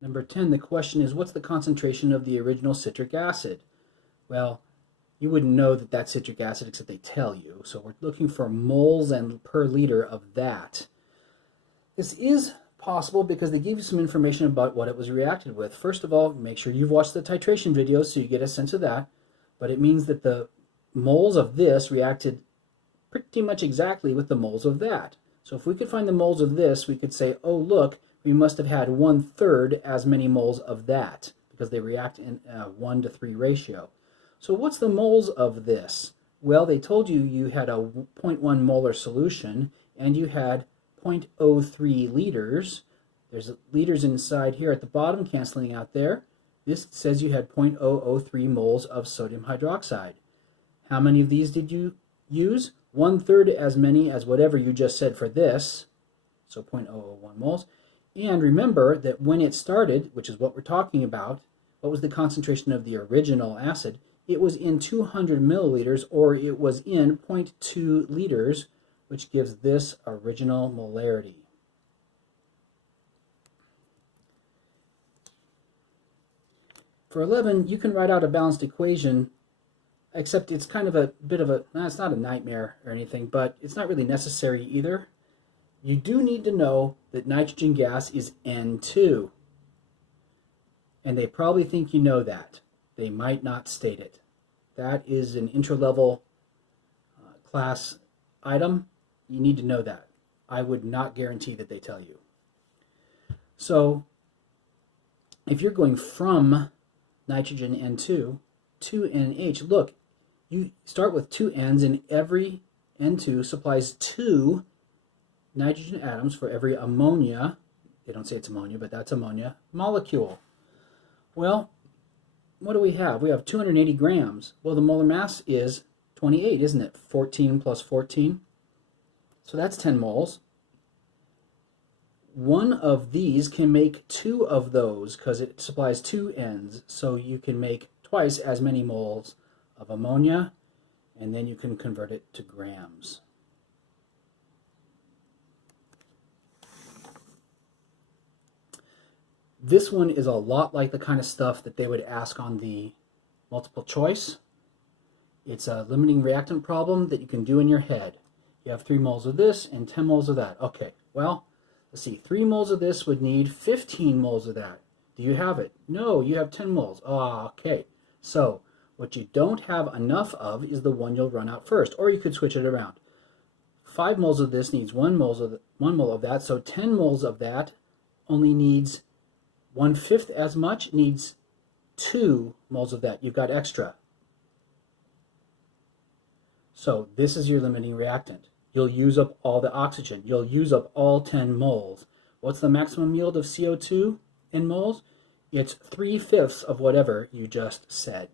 Number 10, the question is, what's the concentration of the original citric acid? Well, you wouldn't know that that's citric acid except they tell you. So we're looking for moles and per liter of that. This is possible because they give you some information about what it was reacted with. First of all, make sure you've watched the titration video so you get a sense of that. But it means that the moles of this reacted pretty much exactly with the moles of that. So if we could find the moles of this, we could say, oh look, we must have had 1/3 as many moles of that because they react in a 1:3 ratio. So what's the moles of this? Well, they told you you had a 0.1 molar solution and you had 0.03 liters. There's liters inside here at the bottom canceling out there. This says you had 0.003 moles of sodium hydroxide. How many of these did you use? 1/3 as many as whatever you just said for this, so 0.001 moles. And remember that when it started, which is what we're talking about, what was the concentration of the original acid? It was in 200 milliliters, or it was in 0.2 liters, which gives this original molarity. For 11, you can write out a balanced equation, except it's kind of a bit of a, it's not a nightmare or anything, but it's not really necessary either. You do need to know that nitrogen gas is N2. And they probably think you know that. They might not state it. That is an intro-level class item. You need to know that. I would not guarantee that they tell you. So if you're going from nitrogen N2 to NH, look, you start with 2 N's and every N2 supplies 2 nitrogen atoms for every ammonia, they don't say it's ammonia, but that's ammonia, molecule. Well, what do we have? We have 280 grams. Well, the molar mass is 28, isn't it? 14 plus 14. So that's 10 moles. One of these can make 2 of those because it supplies 2 N's. So you can make twice as many moles of ammonia, and then you can convert it to grams. This one is a lot like the kind of stuff that they would ask on the multiple choice. It's a limiting reactant problem that you can do in your head. You have 3 moles of this and 10 moles of that. Okay, well, let's see. 3 moles of this would need 15 moles of that. Do you have it? No, you have 10 moles. Okay. So what you don't have enough of is the one you'll run out first, or you could switch it around. 5 moles of this needs 1 mole of that, so 10 moles of that only needs 1/5 as much, needs 2 moles of that. You've got extra. So this is your limiting reactant. You'll use up all the oxygen. You'll use up all 10 moles. What's the maximum yield of CO2 in moles? It's 3/5 of whatever you just said.